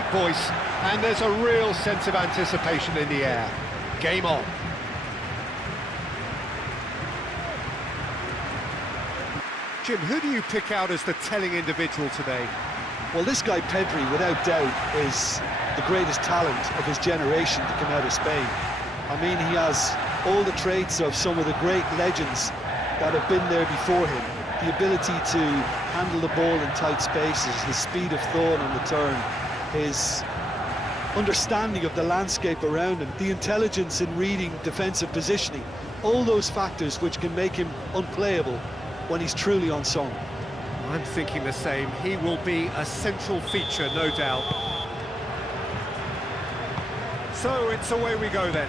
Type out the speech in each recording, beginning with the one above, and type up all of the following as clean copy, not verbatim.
great voice, and there's a real sense of anticipation in the air. Game on. Jim, who do you pick out as the telling individual today? Well, this guy Pedri, without doubt, is the greatest talent of his generation to come out of Spain. I mean, he has all the traits of some of the great legends that have been there before him. The ability to handle the ball in tight spaces, his speed of thought on the turn, his understanding of the landscape around him, the intelligence in reading defensive positioning, all those factors which can make him unplayable when he's truly on song. I'm thinking the same. He will be a central feature, no doubt. So it's away we go then.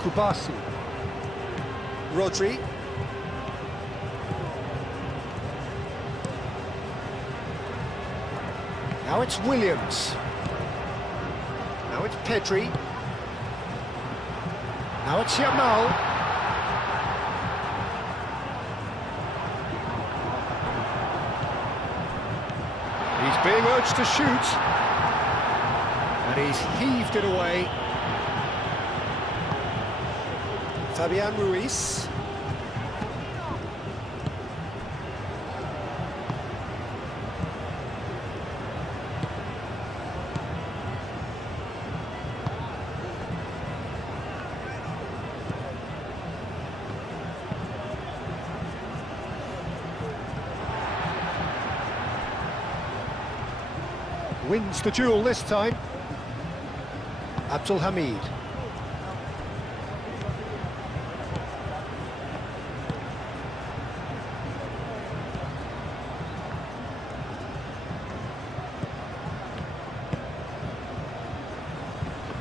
Kubasi. Rodri. Now it's Williams. Now it's Pedri. Now it's Yamal. He's being urged to shoot. And he's heaved it away. Fabian Ruiz. Wins the duel this time. Abdul Hamid.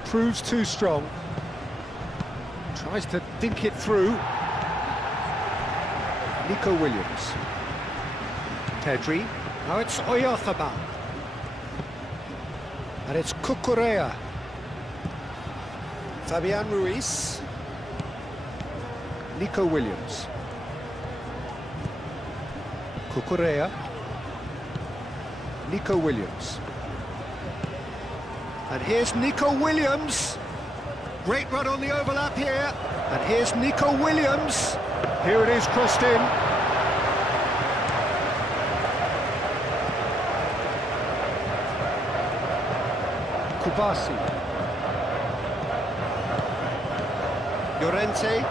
Proves too strong. Tries to dink it through. Nico Williams. Pedri. Now it's Oyarzabal. And it's Cucurella. Fabian Ruiz. Nico Williams. Cucurella. Nico Williams. And here's Nico Williams. Great run on the overlap here. And here's Nico Williams. Here it is, crossed in. Kubasi. Llorente.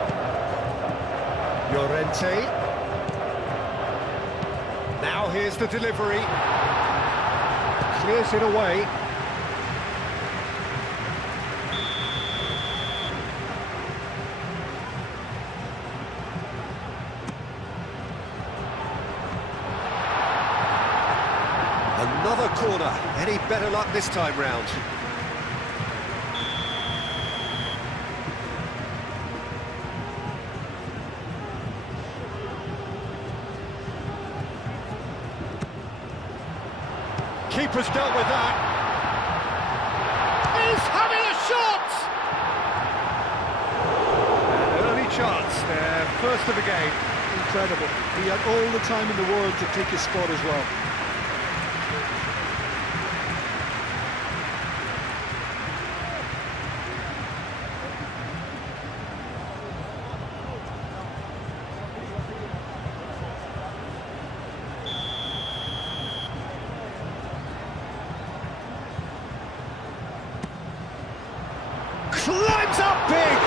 Llorente. Now here's the delivery. Clears it away. Another corner. Any better luck this time round? Keeper's dealt with that. He's having a shot! An early chance there, first of the game. Incredible. He had all the time in the world to pick his spot as well. Climbs up big!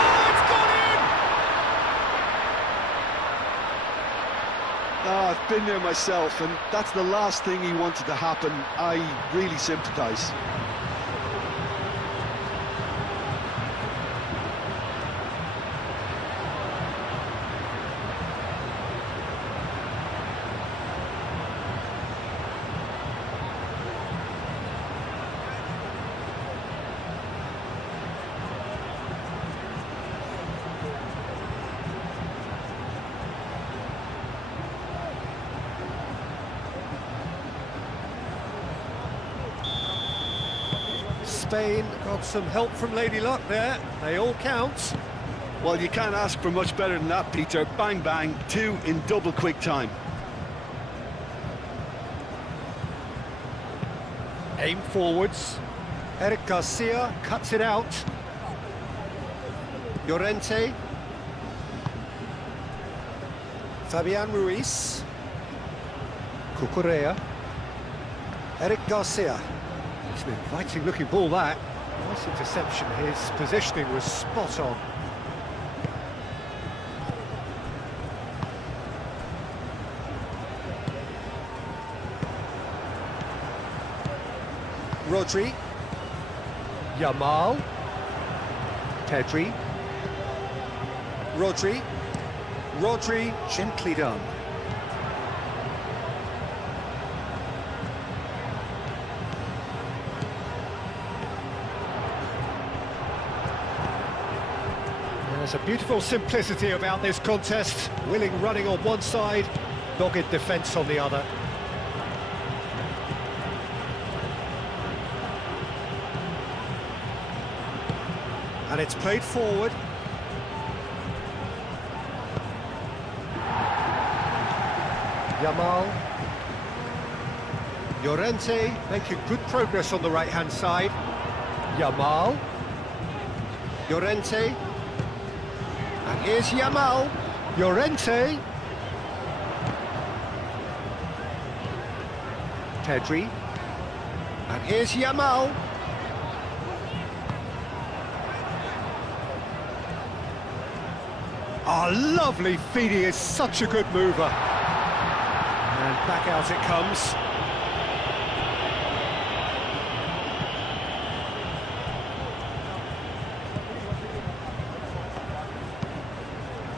Oh, it's gone in! Oh, I've been there myself, and that's the last thing he wanted to happen. I really sympathise. Spain got some help from Lady Luck there. They all count. Well, you can't ask for much better than that, Peter. Bang, bang, two in double quick time. Aim forwards. Eric Garcia cuts it out. Llorente. Fabian Ruiz. Cucurella. Eric Garcia. It's an inviting looking ball, that. Nice interception. His positioning was spot on. Rodri. Yamal. Pedri. Rodri. Rodri, gently done. There's a beautiful simplicity about this contest. Willing running on one side, dogged defence on the other. And it's played forward. Yamal. Llorente making good progress on the right-hand side. Yamal. Llorente. And here's Yamal. Llorente. Pedri. And here's Yamal. Oh, lovely feed, he is such a good mover. And back out it comes.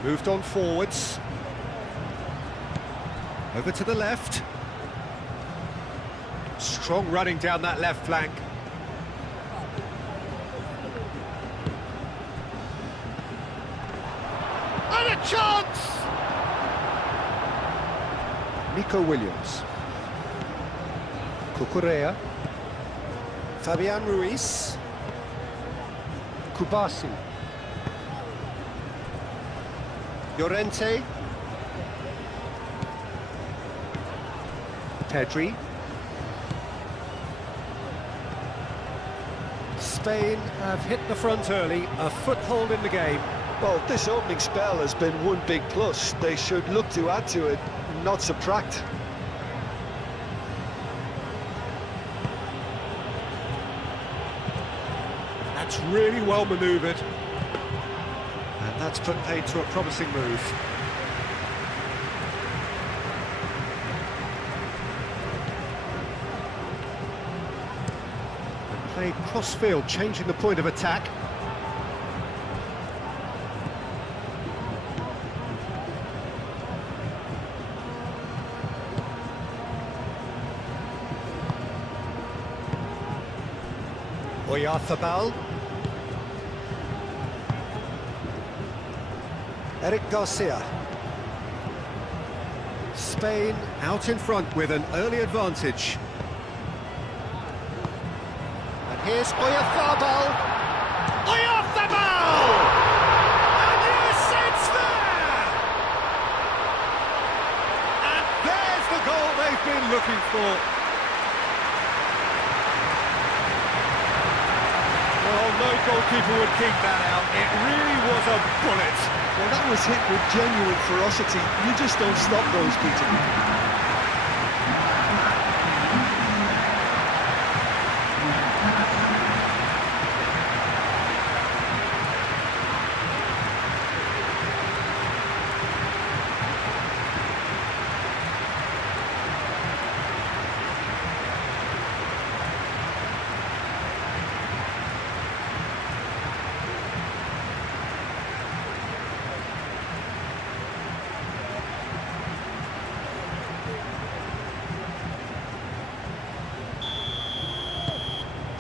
Moved on forwards. Over to the left. Strong running down that left flank. And a chance! Nico Williams. Cucurella. Fabian Ruiz. Kubasi. Llorente. Pedri. Spain have hit the front early, a foothold in the game. Well, this opening spell has been one big plus. They should look to add to it, not subtract. That's really well manoeuvred. And that's put paid to a promising move. And played cross-field, changing the point of attack. Oyarzabal. Eric Garcia. Spain out in front with an early advantage. And here's Oyarzabal. Oyarzabal! And yes, it's there! And there's the goal they've been looking for. Well, no goalkeeper would keep that out. It really was a bullet. Well, that was hit with genuine ferocity. You just don't stop those, Peter.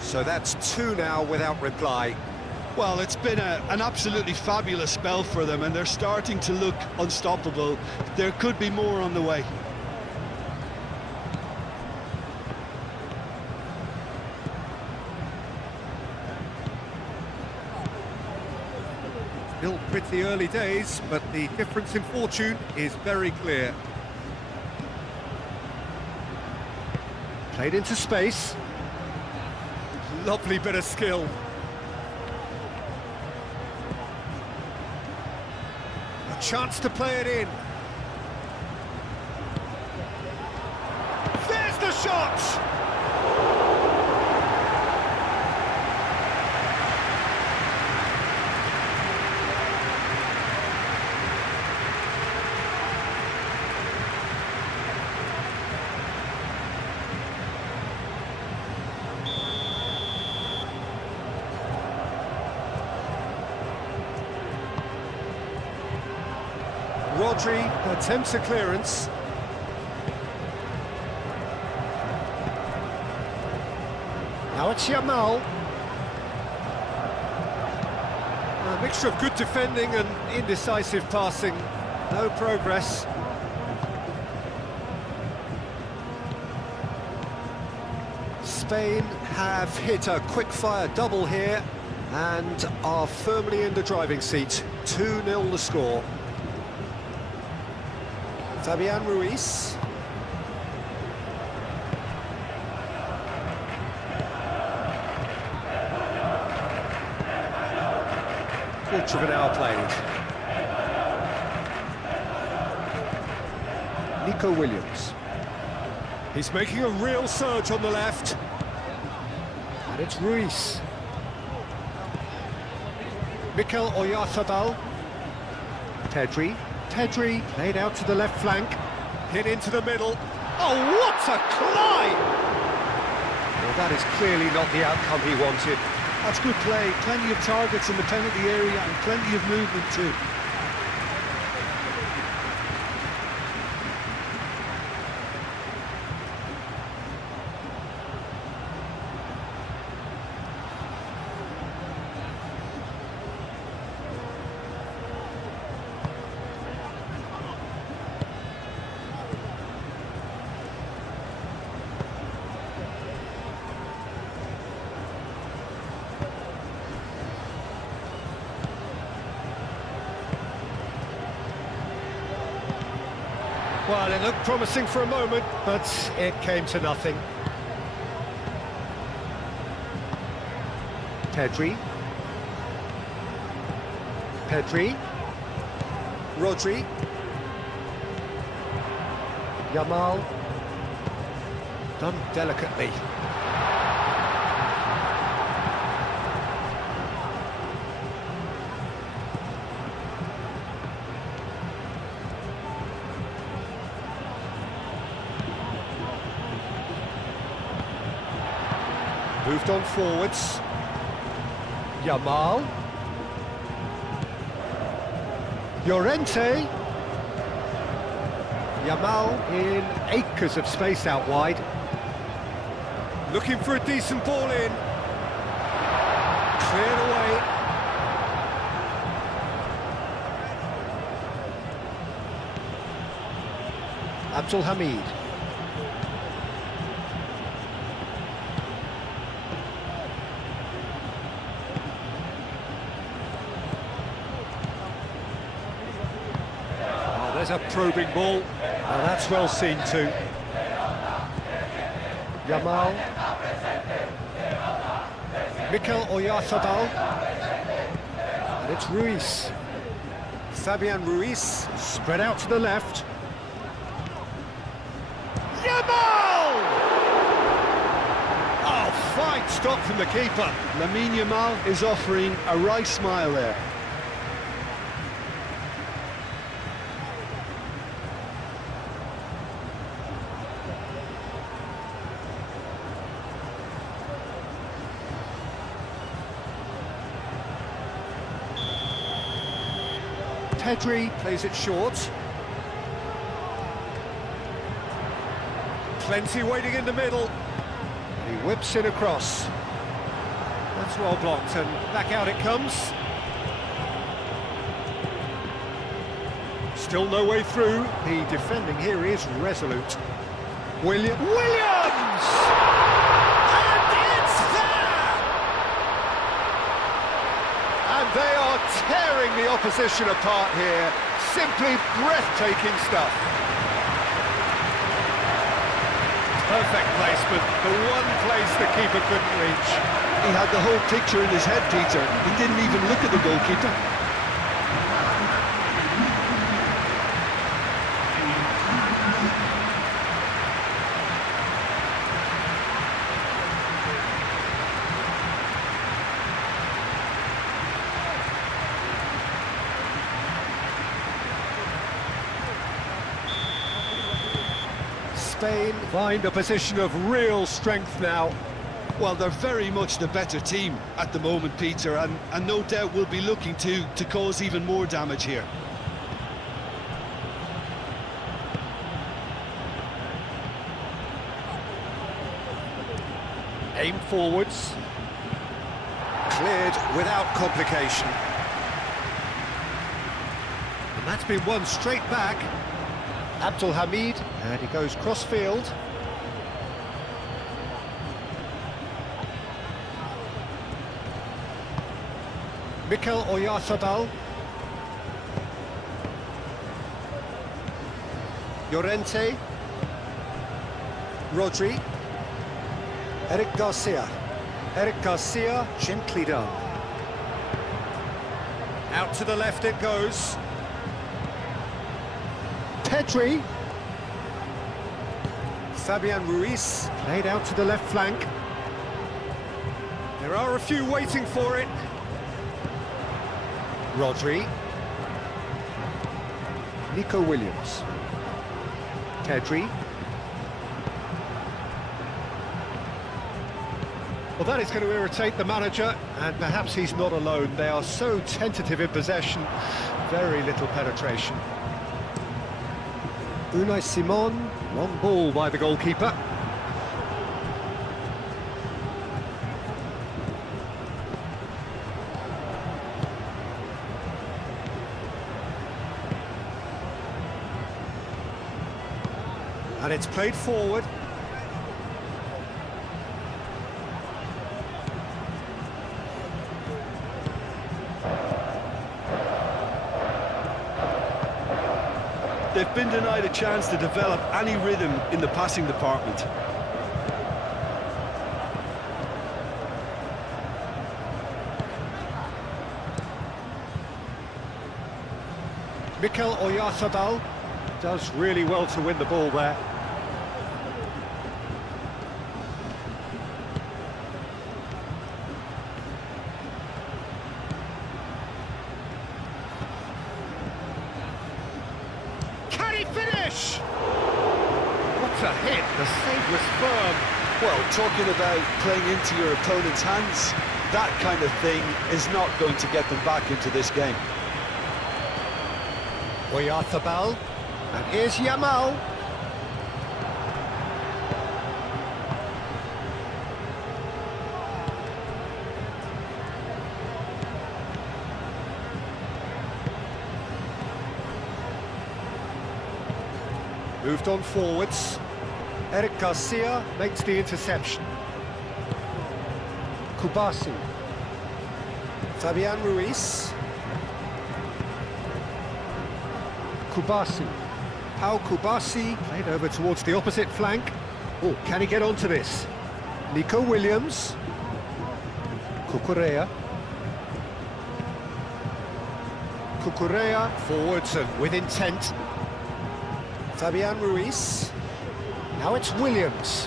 So that's two now without reply. Well, it's been an absolutely fabulous spell for them, and they're starting to look unstoppable. There could be more on the way. Still pretty early days, but the difference in fortune is very clear. Played into space. Lovely bit of skill. A chance to play it in. There's the shot! Rodri attempts a clearance. Now it's Yamal. A mixture of good defending and indecisive passing. No progress. Spain have hit a quick-fire double here and are firmly in the driving seat. 2-0 the score. Fabian Ruiz. Quarter of an hour played. Nico Williams. He's making a real surge on the left. And it's Ruiz. Mikel Oyarzabal. Pedri. Pedri played out to the left flank, hit into the middle. Oh, what a climb! Well, that is clearly not the outcome he wanted. That's good play, plenty of targets in the penalty area and plenty of movement too. Well, it looked promising for a moment, but it came to nothing. Pedri. Pedri. Rodri. Yamal. Done delicately. Moved on forwards. Yamal. Llorente. Yamal in acres of space out wide. Looking for a decent ball in. Cleared away. Abdul Hamid. There's a probing ball. Now that's well seen too. Yamal. Mikel Oyarzabal. And it's Ruiz. Fabian Ruiz spread out to the left. Yamal! Oh, fine stop from the keeper. Lamine Yamal is offering a right smile there. Pedri plays it short. Plenty waiting in the middle. He whips it across. That's well blocked, and back out it comes. Still no way through. The defending here is resolute. Williams! And it's there! And they are tearing the opposition apart here. Simply breathtaking stuff. Perfect placement, the one place the keeper couldn't reach. he had the whole picture in his head, Peter. He didn't even look at the goalkeeper. Spain find a position of real strength now. Well, they're very much the better team at the moment, Peter, and no doubt will be looking to cause even more damage here. Aim forwards. Cleared without complication. And that's been won straight back. Abdul Hamid, and he goes cross-field. Mikel Oyarzabal. Llorente. Rodri. Eric Garcia. Eric Garcia, gently done. Out to the left it goes. Pedri. Fabian Ruiz, played out to the left flank. There are a few waiting for it. Rodri. Nico Williams. Pedri. Well, that is going to irritate the manager, and perhaps he's not alone. They are so tentative in possession, very little penetration. Unai Simon, long ball by the goalkeeper. And it's played forward. They've been denied a chance to develop any rhythm in the passing department. Mikel Oyarzabal does really well to win the ball there. Finish! What a hit, the save was firm. Well, talking about playing into your opponent's hands, that kind of thing is not going to get them back into this game. Oyarzabal, and here's Yamal. Moved on forwards. Eric Garcia makes the interception. Kubasi. Fabian Ruiz. Kubasi. Pau Kubasi played over towards the opposite flank. Oh, can he get onto this? Nico Williams. Cucurella. Cucurella forwards and with intent. Fabian Ruiz. Now it's Williams.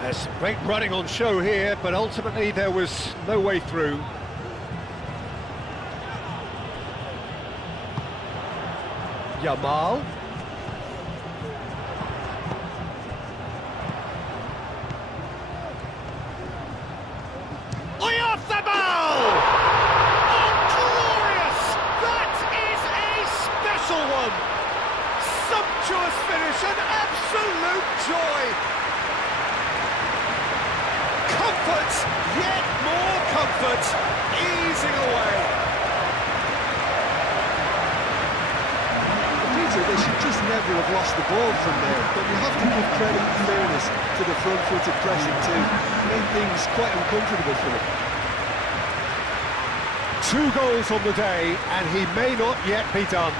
There's great running on show here, but ultimately there was no way through. Yamal. Oyarzabal! Sumptuous finish, an absolute joy. Comfort, yet more comfort, easing away. Peter, they should just never have lost the ball from there, but you have to give credit and fairness to the front-footed pressing too. Made things quite uncomfortable for them. 2 goals on the day, and he may not yet be done.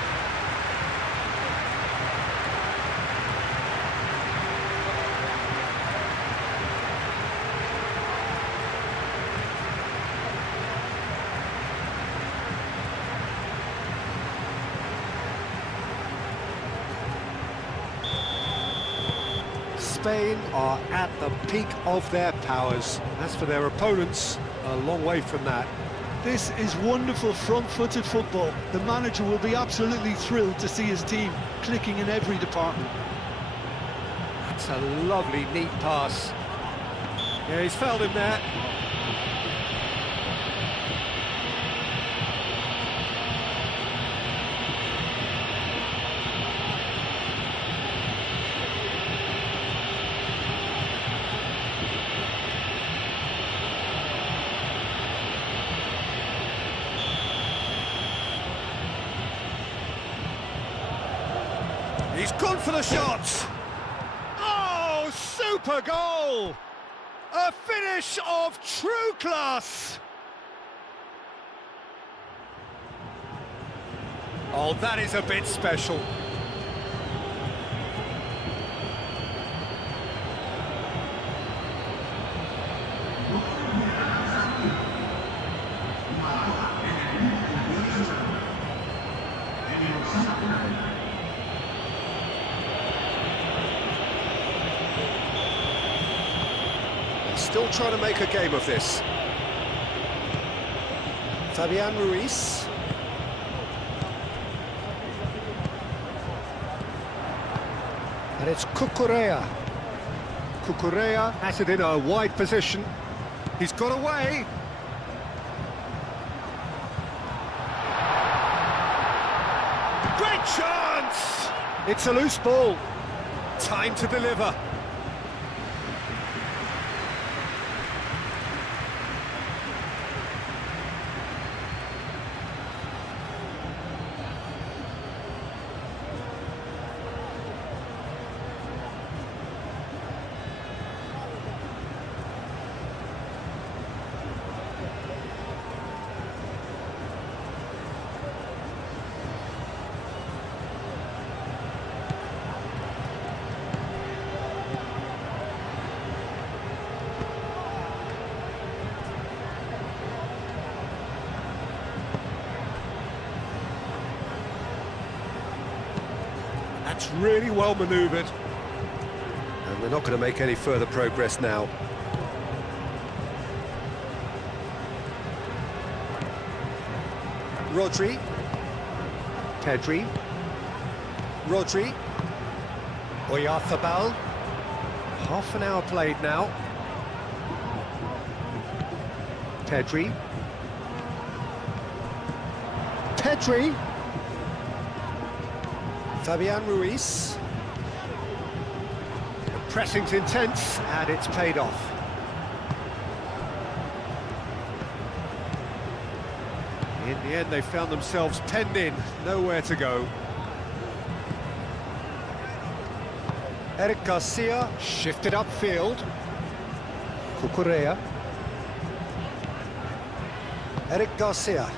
Spain are at the peak of their powers. As for their opponents, a long way from that. This is wonderful front-footed football. The manager will be absolutely thrilled to see his team clicking in every department. That's a lovely, neat pass. Yeah, he's fouled him there. He's gone for the shot. Oh, super goal! A finish of true class. Oh, that is a bit special. Still trying to make a game of this. Fabian Ruiz. And it's Cucurella. Cucurella has it in a wide position. He's got away. Great chance! It's a loose ball. Time to deliver. That's really well manoeuvred. And they're not going to make any further progress now. Rodri. Pedri. Rodri. Oyarzabal. Half an hour played now. Pedri. Pedri. Fabian Ruiz. The pressing's intense, and it's paid off. In the end, they found themselves penned in, nowhere to go. Eric Garcia shifted upfield. Cucurella. Eric Garcia.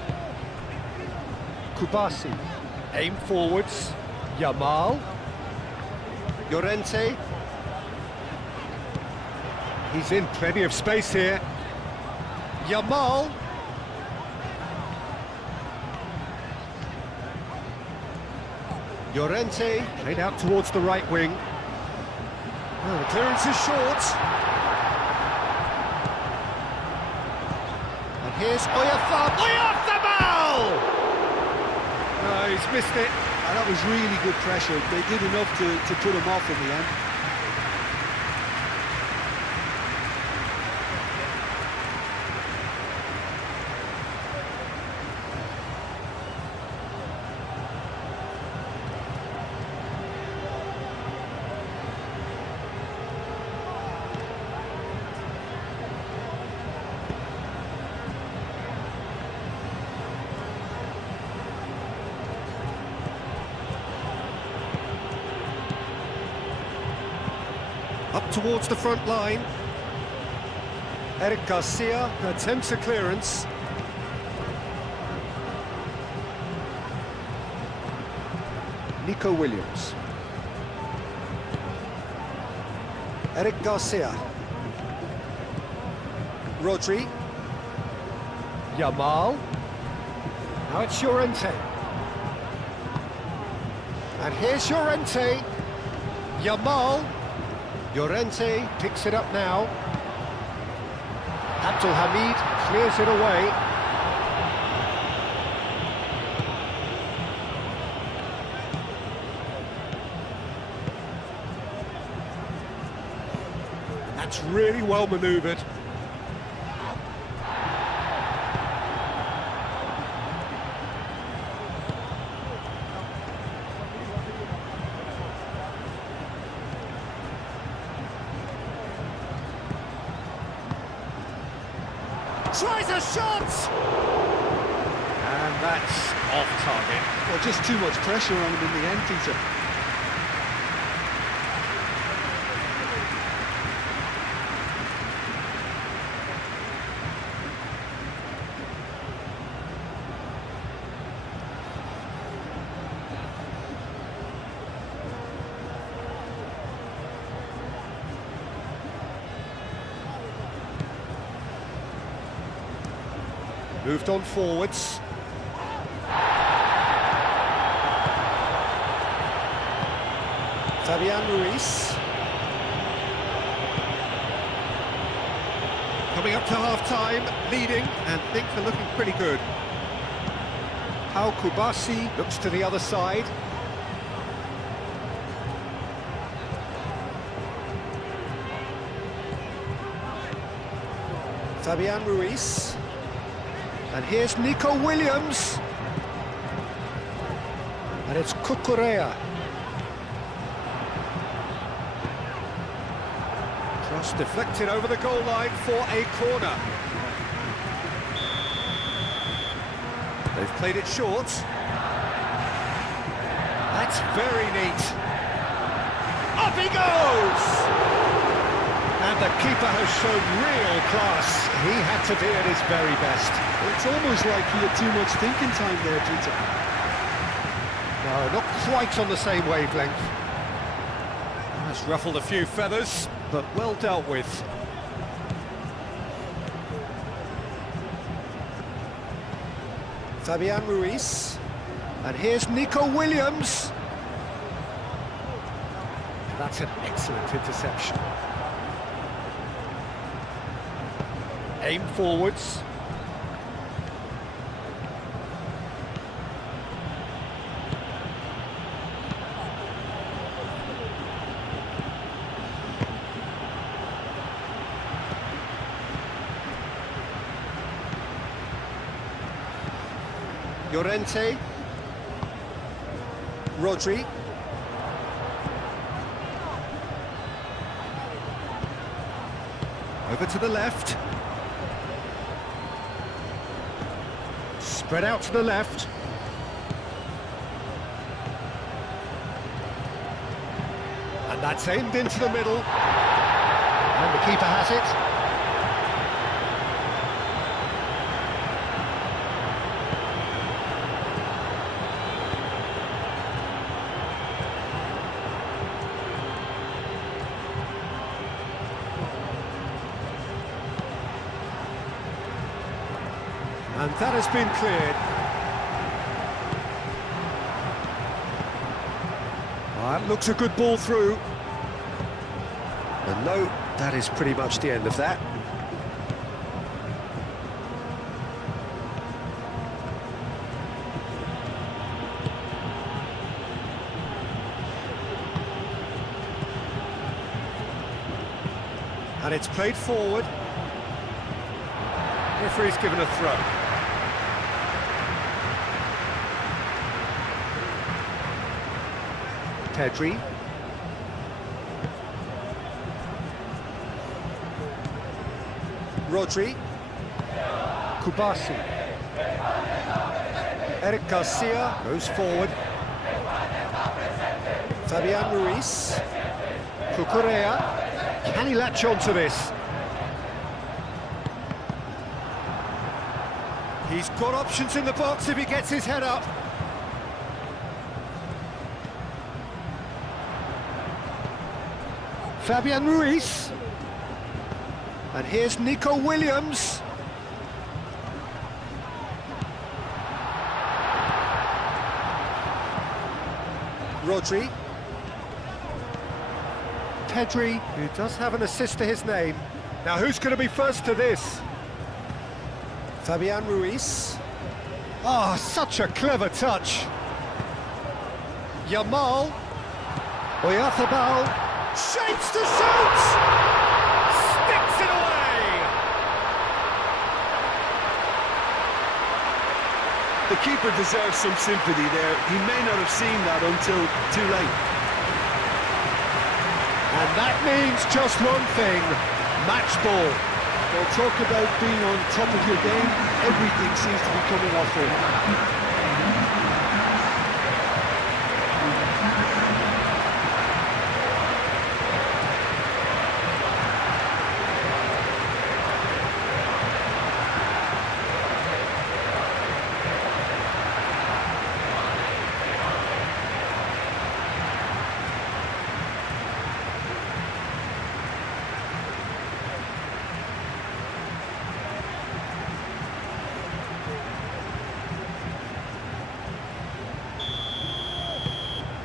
Kubasi. Aim forwards. Yamal. Llorente. He's in plenty of space here. Yamal. Llorente played out towards the right wing. Oh, the clearance is short. And here's Oyarzabal! No, he's missed it. And that was really good pressure. They did enough to put him off in the end. Up towards the front line. Eric Garcia attempts a clearance. Nico Williams. Eric Garcia. Rodri. Yamal. Now it's Llorente. And here's Llorente. Yamal. Llorente picks it up now. Abdul Hamid clears it away. That's really well manoeuvred. Tries a shot! And that's off target. Well, just too much pressure on him in the end, Peter. Moved on forwards. Fabian Ruiz. Coming up to half-time, leading, and things are looking pretty good. Pau Kubasi looks to the other side. Fabian Ruiz. And here's Nico Williams. And it's Cucurella. Cross deflected over the goal line for a corner. They've played it short. That's very neat. Up he goes! And the keeper has shown real class. He had to be at his very best. It's almost like he had too much thinking time there, Peter. No, not quite on the same wavelength. That's ruffled a few feathers, but well dealt with. Fabian Ruiz. And here's Nico Williams. That's an excellent interception. Aim forwards. Llorente. Rodri. Over to the left. Spread out to the left. And that's aimed into the middle. And the keeper has it. And that has been cleared. That looks a good ball through. And no, that is pretty much the end of that. And it's played forward. Referee's given a throw. Pedri. Rodri. Kubasi. Eric Garcia goes forward. Fabian Ruiz. Cucurella. Can he latch on to this? He's got options in the box if he gets his head up. Fabian Ruiz. And here's Nico Williams. Rodri. Pedri, who does have an assist to his name. Now who's going to be first to this? Fabian Ruiz. Ah, such a clever touch. Yamal. Oyarzabal. Shapes to shoot! Sticks it away! The keeper deserves some sympathy there. He may not have seen that until too late. And that means just one thing, match ball. Well, talk about being on top of your game. Everything seems to be coming off him.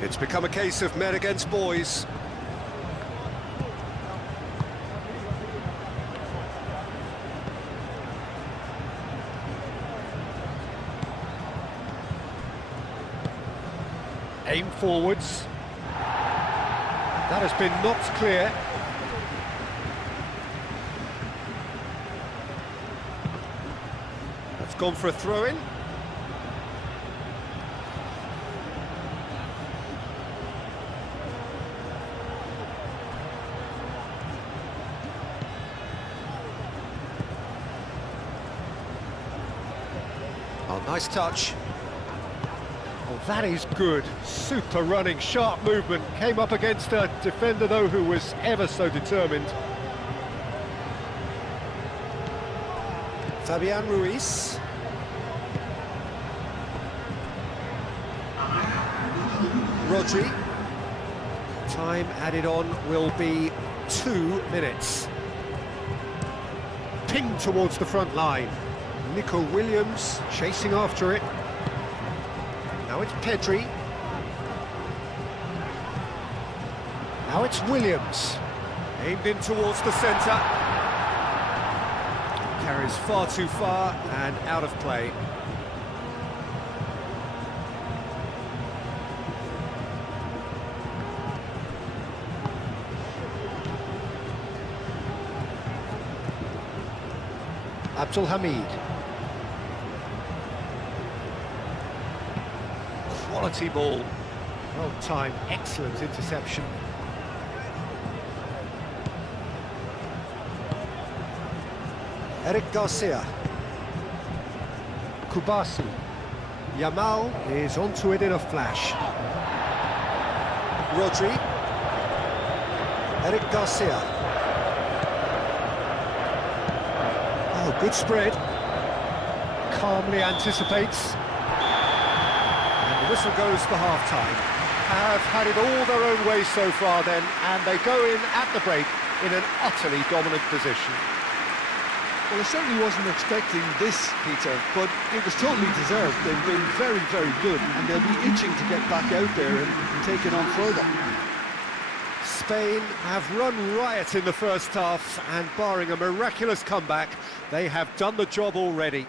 It's become a case of men against boys. Aim forwards. That has been knocked clear. That's gone for a throw-in. Oh, nice touch. Oh, that is good. Super running, sharp movement. Came up against a defender, though, who was ever so determined. Fabian Ruiz. Rodri. Time added on will be 2 minutes. Pinged towards the front line. Nico Williams chasing after it. Now it's Pedri. Now it's Williams. Aimed in towards the centre. Carries far too far and out of play. Abdul Hamid. Quality ball. Well timed, excellent interception. Eric Garcia. Kubasi. Yamal is onto it in a flash. Rodri. Eric Garcia. Oh, good spread. Calmly anticipates. And the whistle goes for half-time. Have had it all their own way so far then, and they go in at the break in an utterly dominant position. Well, I certainly wasn't expecting this, Peter, but it was totally deserved. They've been very, very good, and they'll be itching to get back out there and take it on further. Spain have run riot in the first half, and barring a miraculous comeback, they have done the job already.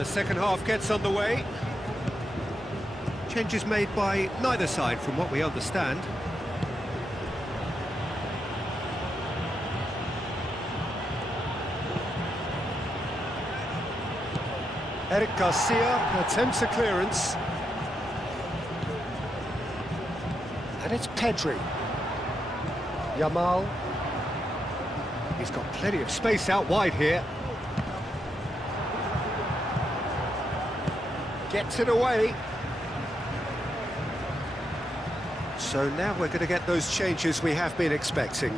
The second half gets underway. Changes made by neither side from what we understand. Eric Garcia attempts a clearance. And it's Pedri. Yamal. He's got plenty of space out wide here. Gets it away. So now we're going to get those changes we have been expecting.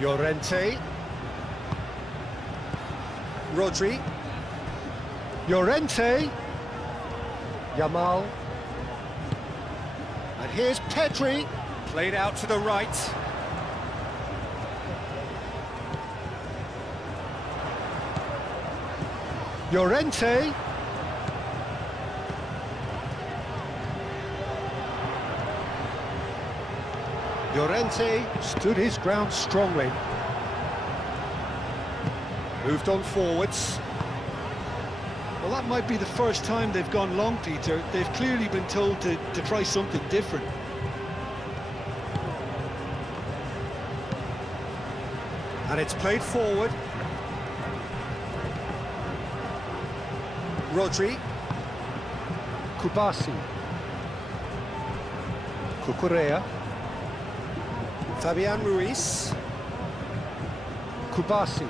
Llorente. Rodri. Llorente. Yamal. And here's Pedri. Played out to the right. Llorente. Llorente stood his ground strongly. Moved on forwards. Well, that might be the first time they've gone long, Peter. They've clearly been told to try something different. And it's played forward. Rodri. Kubasi. Cucurella. Fabian Ruiz. Kubasi.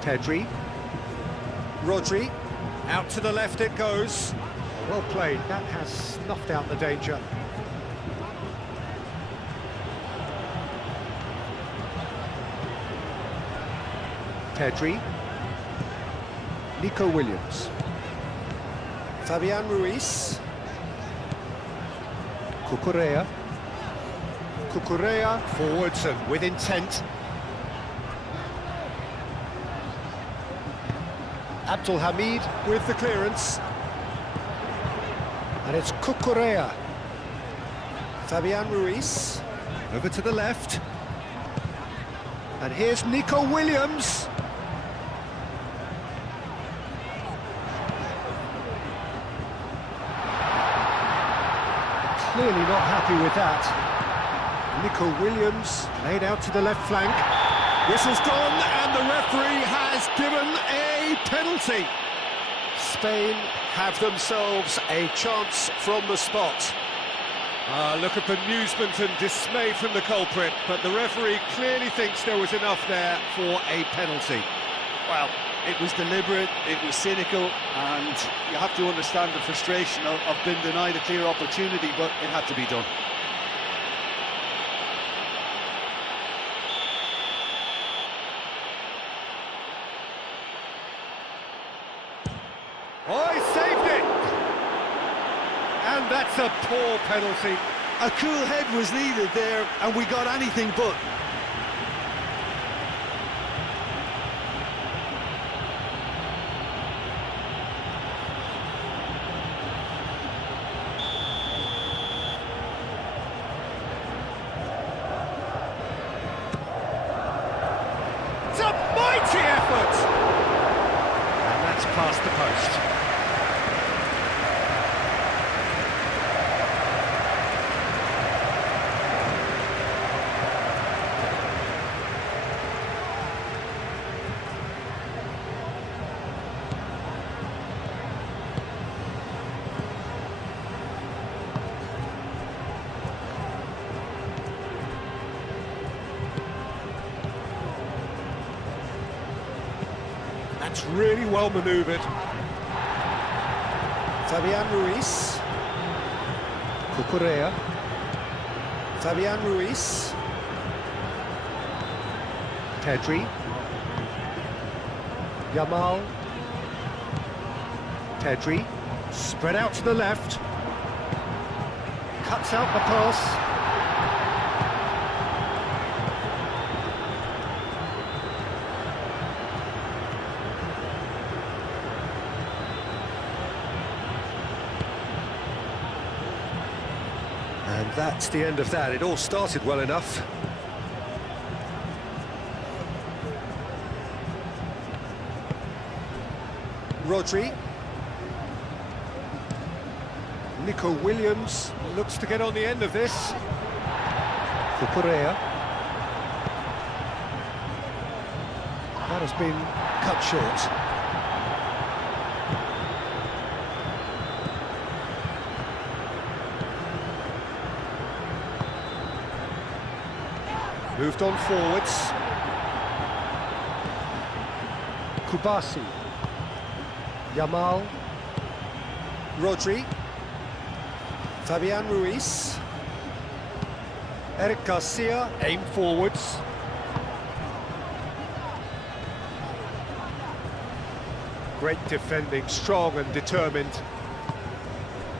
Pedri. Rodri. Out to the left it goes. Well played, that has snuffed out the danger. Pedri. Nico Williams. Fabian Ruiz. Cucurella. Cucurella forwards and with intent. Abdul Hamid with the clearance. And it's Cucurella. Fabian Ruiz. Over to the left. And here's Nico Williams. Clearly not happy with that. Nico Williams laid out to the left flank. Whistle's gone and the referee has given a penalty. Spain have themselves a chance from the spot. Look at bemusement and dismay from the culprit, but the referee clearly thinks there was enough there for a penalty. Well, it was deliberate, it was cynical, and you have to understand the frustration of being denied a clear opportunity, but it had to be done. Oh, he saved it! And that's a poor penalty. A cool head was needed there, and we got anything but. It's a mighty effort! And that's past the post. That's really well manoeuvred. Fabian Ruiz. Cucurella. Fabian Ruiz. Pedri. Yamal. Pedri. Spread out to the left. Cuts out the pass. And that's the end of that. It all started well enough. Rodri. Nico Williams looks to get on the end of this. Cucurella. That has been cut short. Moved on forwards. Kubasi. Yamal. Rodri. Fabian Ruiz. Eric Garcia, aim forwards. Great defending, strong and determined.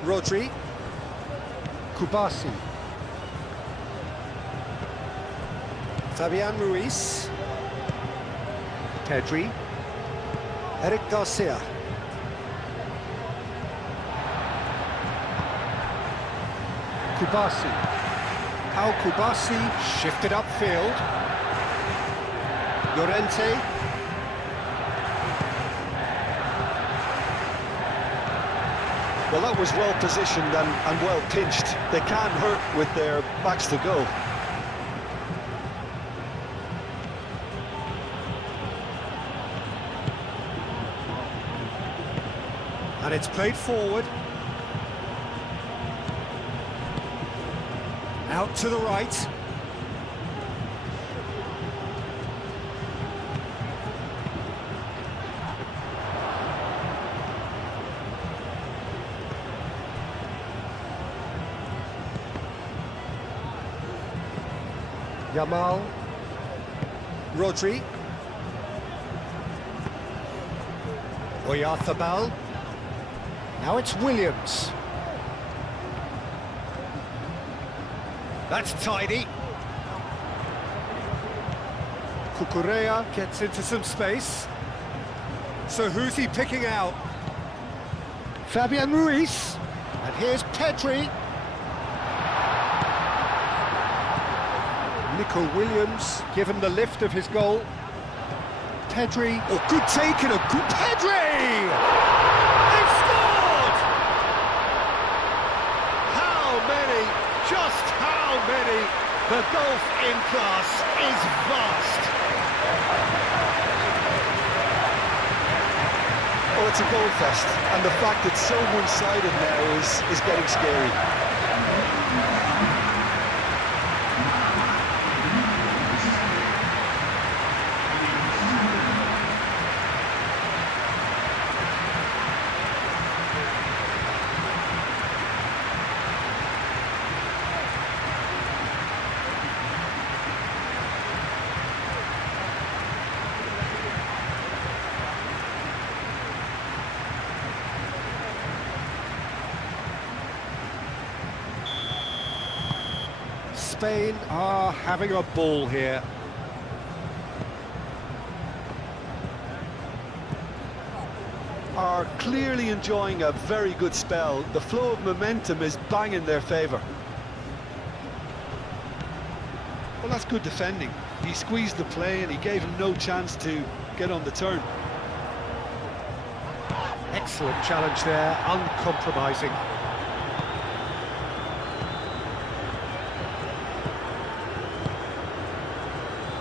Rodri. Kubasi. Fabian Ruiz. Pedri. Eric Garcia. Kubasi. How Kubasi shifted upfield. Llorente. Well, that was well positioned and well pinched. They can't hurt with their backs to goal. And it's played forward. Out to the right. Yamal. Rodri. Oyarzabal. Now it's Williams. That's tidy. Cucurella gets into some space. So who's he picking out? Fabian Ruiz. And here's Pedri. Nico Williams given the lift of his goal. Pedri. Oh, good take and a good Pedri! They've scored! How many? Just how many? The gulf in class is vast. Oh, it's a goal fest, and the fact it's so one-sided now is getting scary. Spain are having a ball here. Are clearly enjoying a very good spell. The flow of momentum is bang in their favour. Well, that's good defending. He squeezed the play and he gave him no chance to get on the turn. Excellent challenge there, uncompromising.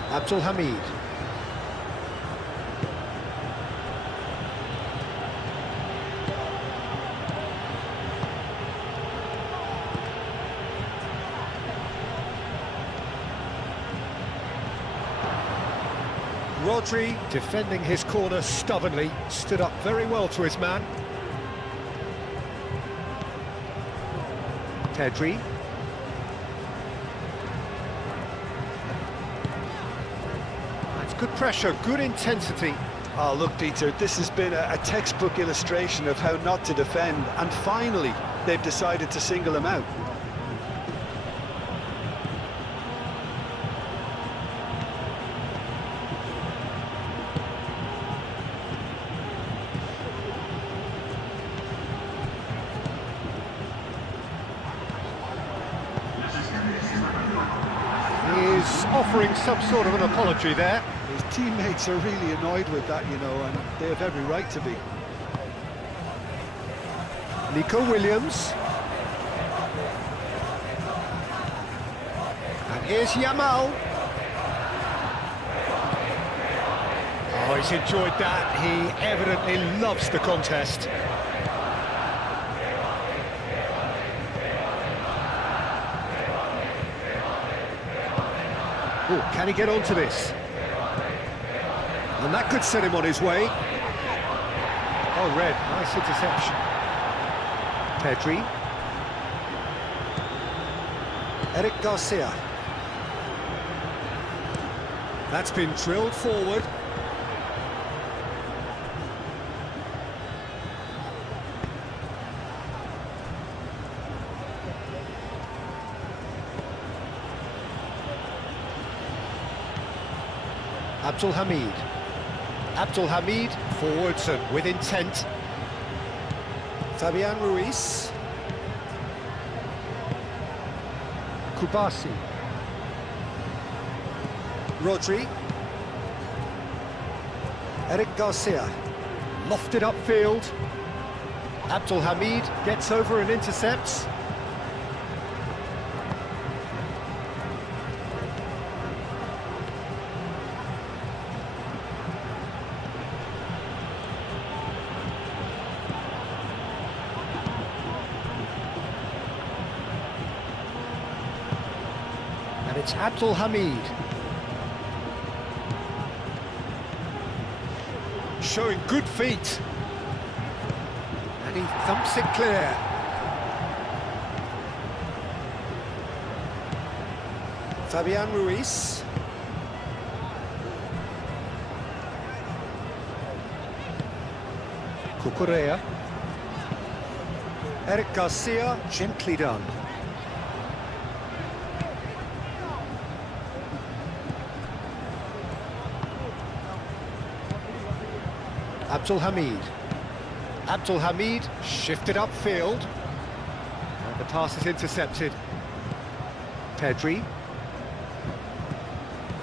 Abdul Hamid. Rodri, defending his corner stubbornly, stood up very well to his man. Pedri. Good pressure, good intensity. Oh, look, Peter, this has been a textbook illustration of how not to defend, and finally they've decided to single him out. he's offering some sort of an apology there. His teammates are really annoyed with that, you know, and they have every right to be. Nico Williams. And here's Yamal. Oh, he's enjoyed that. He evidently loves the contest. Oh, can he get onto this? And that could set him on his way. Oh, red, nice interception. Pedri. Eric Garcia. That's been drilled forward. Abdul Hamid. Abdul Hamid forwards and with intent. Fabian Ruiz. Kubasi. Rodri. Eric Garcia. Lofted upfield. Abdul Hamid gets over and intercepts. And it's Abdul Hamid. Showing good feet. And he thumps it clear. Fabian Ruiz. Cucurella. Eric Garcia, gently done. Abdul Hamid. Abdul Hamid shifted upfield. And the pass is intercepted. Pedri.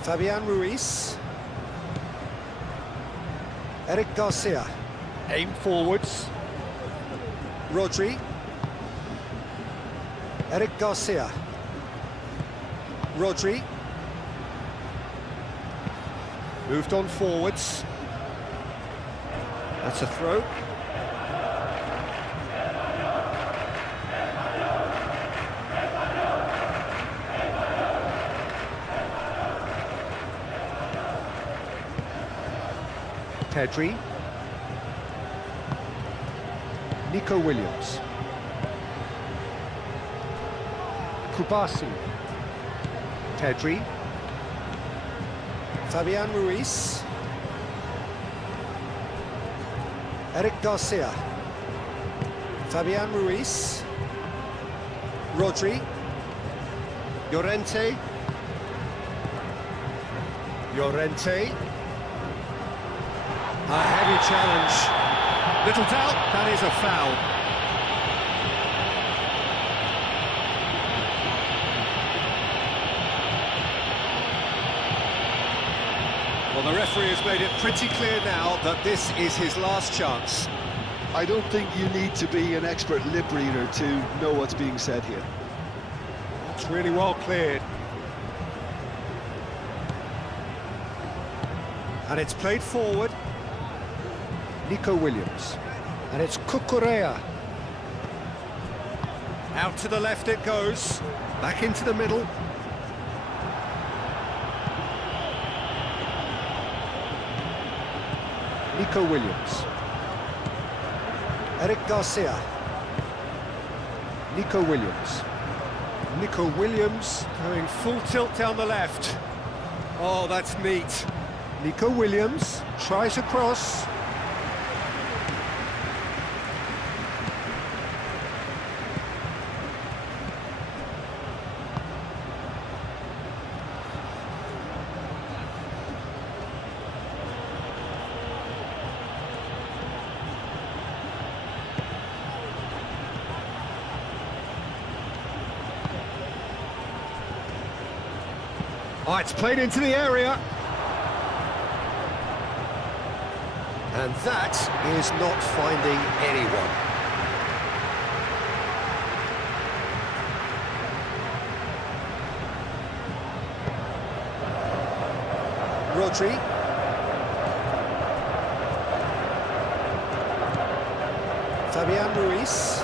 Fabian Ruiz. Eric Garcia. Aim forwards. Rodri. Eric Garcia. Rodri. Moved on forwards. That's a throw. Pedri. Nico Williams. Kubasi. Pedri. Fabian Ruiz. Eric Garcia. Fabian Ruiz. Rodri. Llorente. Llorente. A heavy challenge. Little doubt, that is a foul. Well, the referee has made it pretty clear now that this is his last chance. I don't think you need to be an expert lip reader to know what's being said here. It's really well cleared. And it's played forward. Nico Williams. And it's Cucurella. Out to the left it goes. Back into the middle. Nico Williams. Eric Garcia. Nico Williams. Nico Williams going full tilt down the left. Oh, that's neat. Nico Williams tries a cross. Oh, it's played into the area. And that is not finding anyone. Rodri. Fabian Ruiz.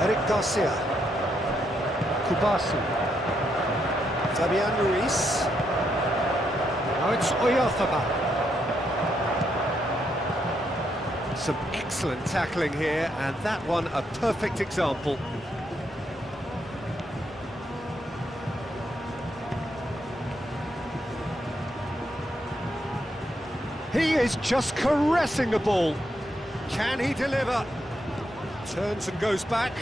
Eric Garcia. Kubasi. Fabian Ruiz. Now it's Oyarzabal. Some excellent tackling here, and that one a perfect example. He is just caressing the ball. Can he deliver? Turns and goes back.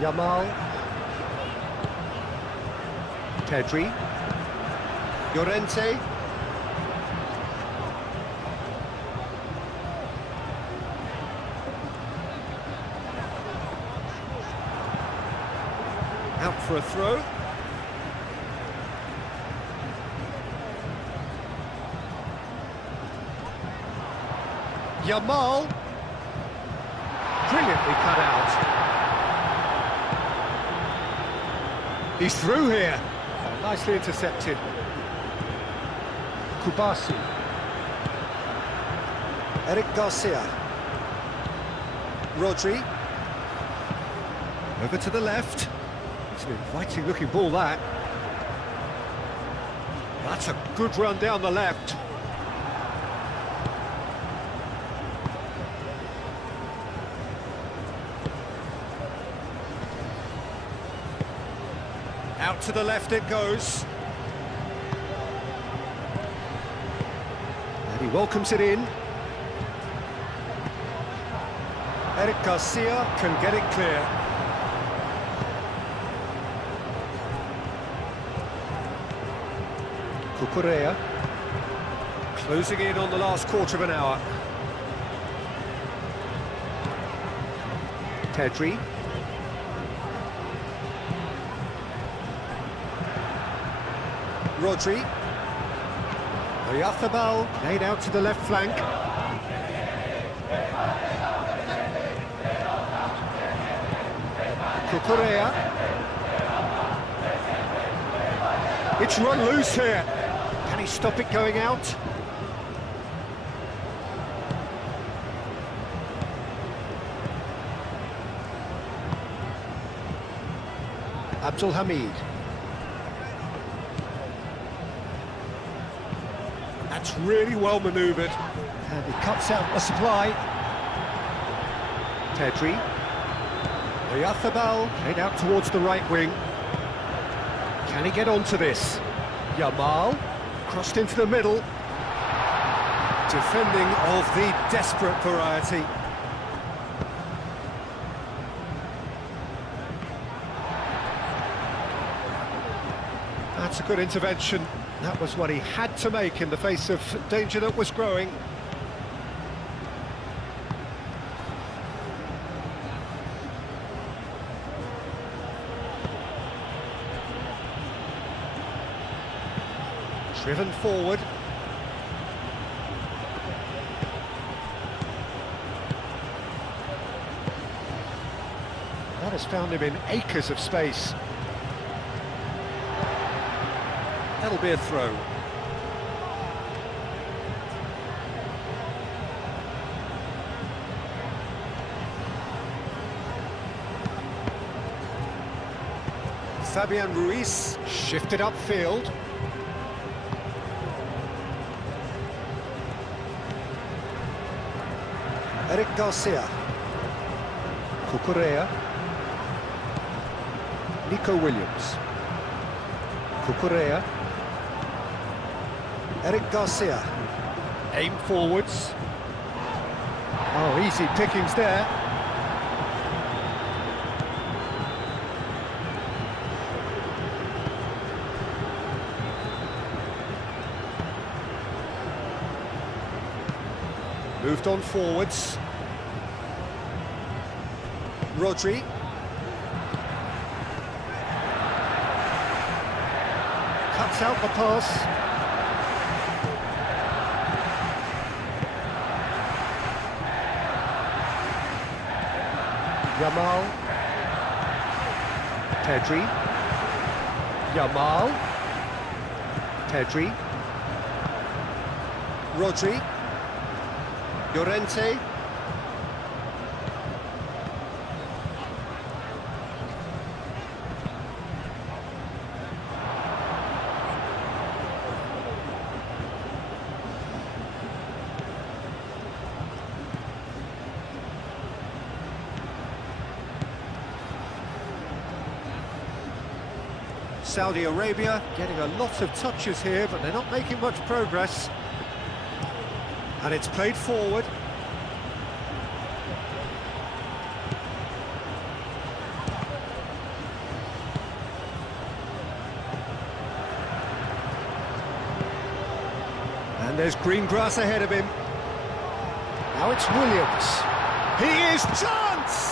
Yamal. Pedri. Llorente. Out for a throw. Yamal. Brilliantly cut out. He's through here. Nicely intercepted. Kubasi. Eric Garcia. Rodri. Over to the left. It's an inviting looking ball, that. That's a good run down the left. Out to the left it goes. And he welcomes it in. Eric Garcia can get it clear. Cucurella. Closing in on the last quarter of an hour. Pedri. Rodri. Oyarzabal laid out to the left flank. Cucurella. It's run loose here. Can he stop it going out? Abdul Hamid. That's really well manoeuvred. And he cuts out the supply. Pedri. Oyarzabal head out towards the right wing. Can he get onto this? Yamal crossed into the middle. Defending of the desperate variety. That's a good intervention. That was what he had to make in the face of danger that was growing. Driven forward. That has found him in acres of space. That'll be a throw. Fabian Ruiz shifted upfield. Eric Garcia. Cucurella. Nico Williams. Cucurella. Eric Garcia. Aim forwards. Oh, easy pickings there. Moved on forwards. Rodri. Cuts out the pass. Yamal. Pedri. Yamal. Pedri. Rodri. Llorente. Saudi Arabia getting a lot of touches here, but they're not making much progress. And it's played forward. And there's green grass ahead of him. Now it's Williams. He is chance!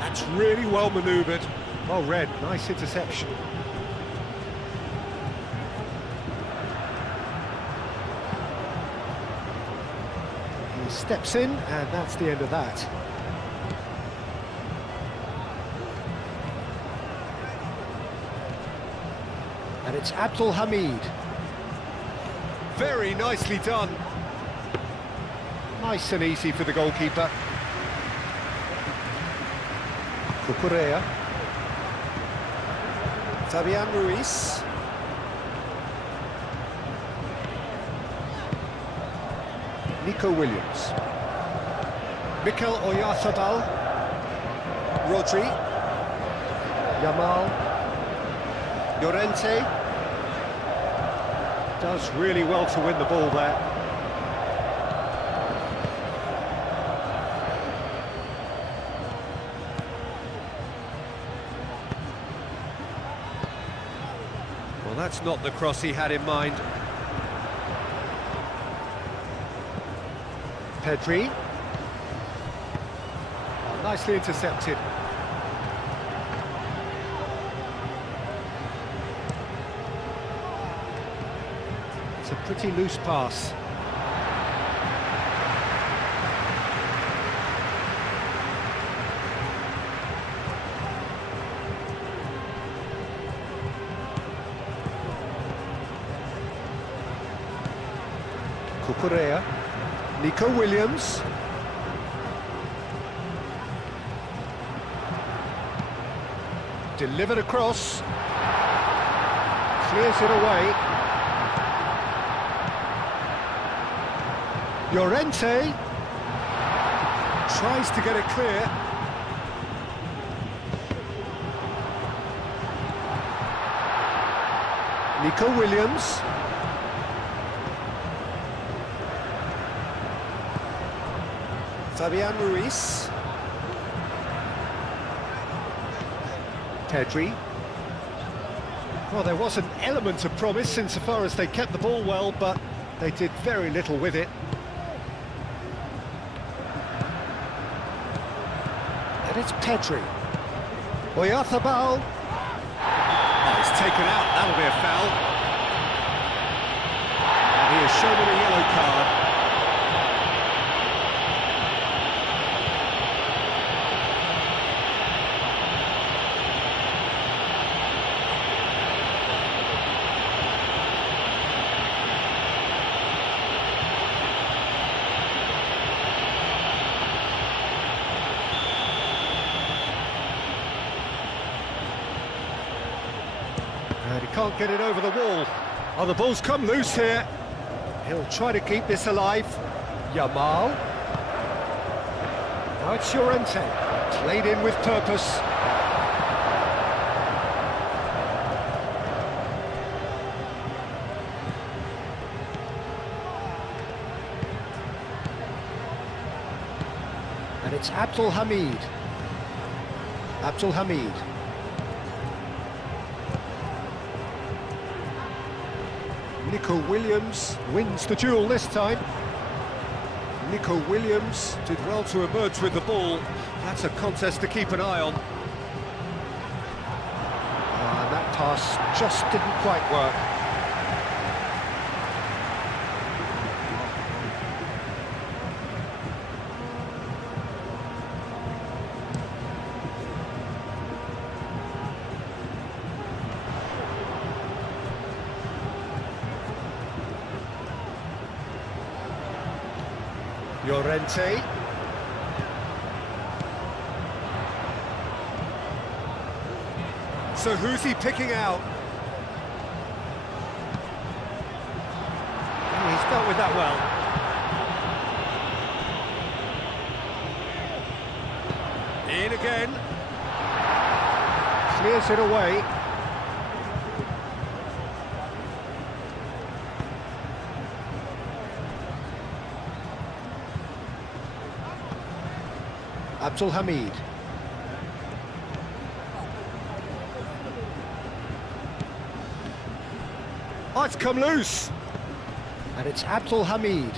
That's really well manoeuvred. Well read, nice interception. He steps in, and that's the end of that. And it's Abdul Hamid. Very nicely done. Nice and easy for the goalkeeper. Cucurella. Fabian Ruiz. Nico Williams. Mikel Oyarzabal. Rodri. Yamal. Llorente. Does really well to win the ball there. Well, that's not the cross he had in mind. Pedri. Oh, nicely intercepted. It's a pretty loose pass. Cucurella. Nico Williams. Delivered across. Clears it away. Llorente. Tries to get it clear. Nico Williams. Fabian Ruiz. Pedri. Well, there was an element of promise insofar as they kept the ball well, but they did very little with it. And it's Pedri. Oyarzabal. Oh, he's taken out. That'll be a foul. And he has shown him a yellow card. And he can't get it over the wall. Oh, the ball's come loose here. He'll try to keep this alive. Yamal. Now it's Llorente, played in with purpose. And it's Abdul Hamid. Abdul Hamid. Nico Williams wins the duel this time. Nico Williams did well to emerge with the ball. That's a contest to keep an eye on. And that pass just didn't quite work. Llorente. So who's he picking out? Oh, he's dealt with that well. In again. Clears it away. Abdul Hamid. Oh, it's come loose. And it's Abdul Hamid.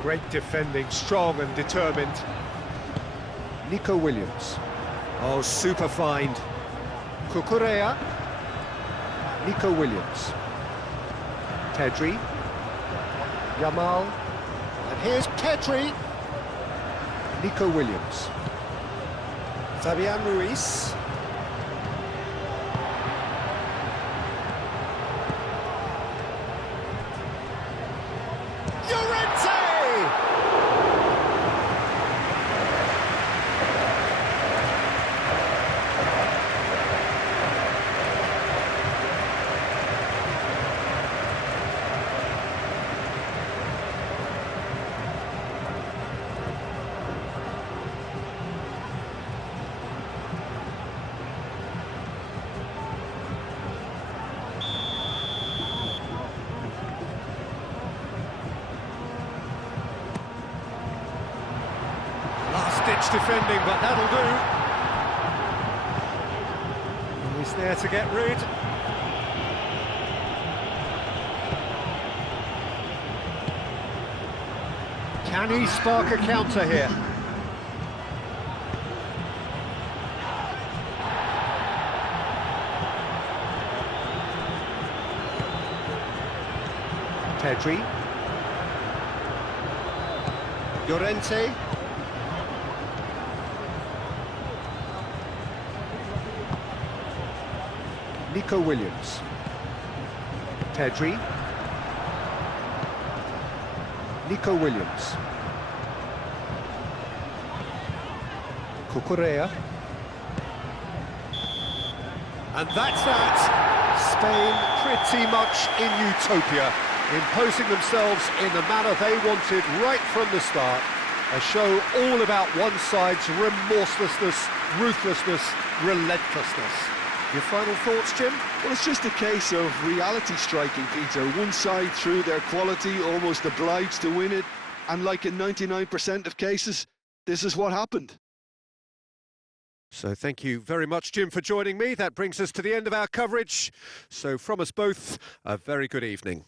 Great defending, strong and determined. Nico Williams. Oh, super find. Cucurella. Nico Williams. Pedri. Yamal. And here's Pedri. Nico Williams. Fabian Ruiz. Llorente! Last-ditch defending, but that'll do. He's there to get rid. Can he spark a counter here? Pedri. Llorente. Nico Williams. Pedri. Nico Williams. Cucurella. And that's that. Spain pretty much in utopia, imposing themselves in the manner they wanted right from the start. A show all about one side's remorselessness, ruthlessness, relentlessness. Your final thoughts, Jim? Well, it's just a case of reality striking, Peter. One side, through their quality, almost obliged to win it. And like in 99% of cases, this is what happened. So thank you very much, Jim, for joining me. That brings us to the end of our coverage. So from us both, a very good evening.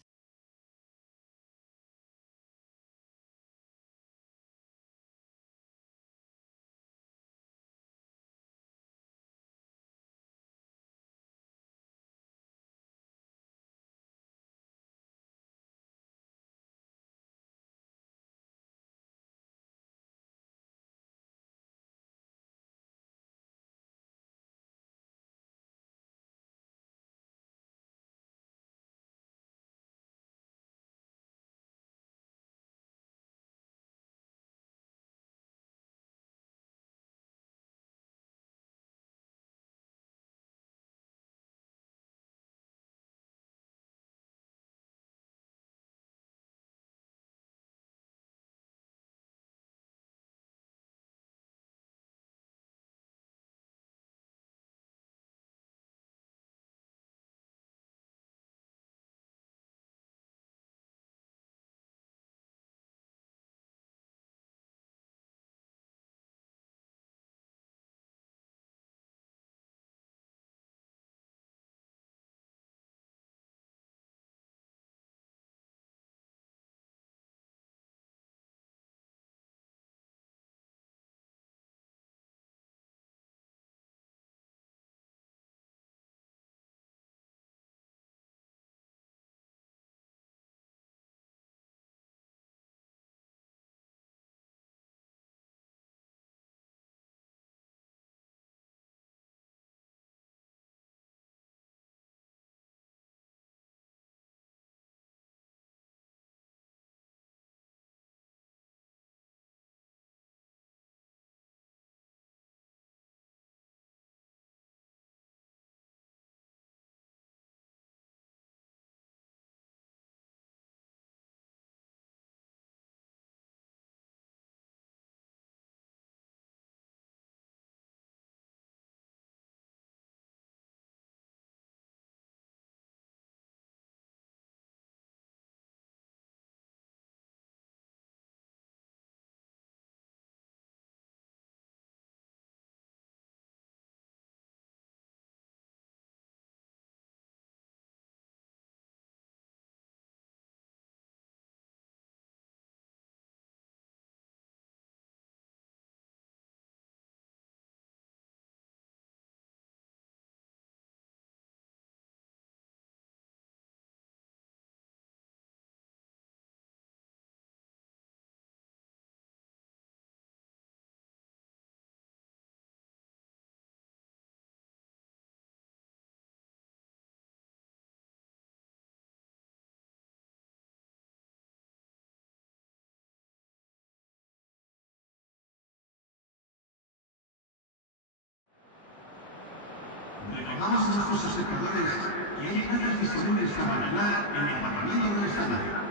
Recordamos a nuestros espectadores que hay plazas disponibles para ganar en el Parlamento del Estadio.